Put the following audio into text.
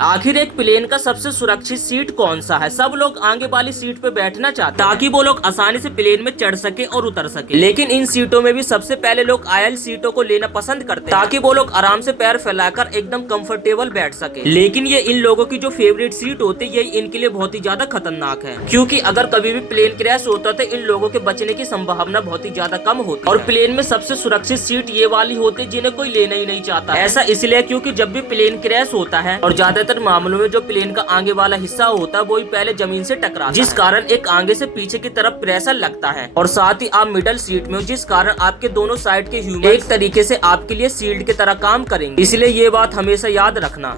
आखिर एक प्लेन का सबसे सुरक्षित सीट कौन सा है? सब लोग आगे वाली सीट पे बैठना चाहते हैं ताकि वो लोग आसानी से प्लेन में चढ़ सके और उतर सके। लेकिन इन सीटों में भी सबसे पहले लोग आयल सीटों को लेना पसंद करते हैं ताकि वो लोग आराम से पैर फैलाकर एकदम कंफर्टेबल बैठ सके। लेकिन ये इन लोगों की जो फेवरेट सीट होती है, ये इनके लिए बहुत ही ज्यादा खतरनाक है, क्योंकि अगर कभी भी प्लेन क्रैश होता तो इन लोगों के बचने की संभावना बहुत ही ज्यादा कम होती है। और प्लेन में सबसे सुरक्षित सीट ये वाली होती है जिन्हें कोई लेना ही नहीं चाहता। ऐसा इसलिए क्योंकि जब भी प्लेन क्रैश होता है और ज्यादातर मामलों में जो प्लेन का आगे वाला हिस्सा होता है वो ही पहले जमीन से टकराता है, जिस कारण एक आगे से पीछे की तरफ प्रेशर लगता है। और साथ ही आप मिडल सीट में हो, जिस कारण आपके दोनों साइड के ह्यूमन एक तरीके से आपके लिए शील्ड की तरह काम करेंगे। इसलिए ये बात हमेशा याद रखना।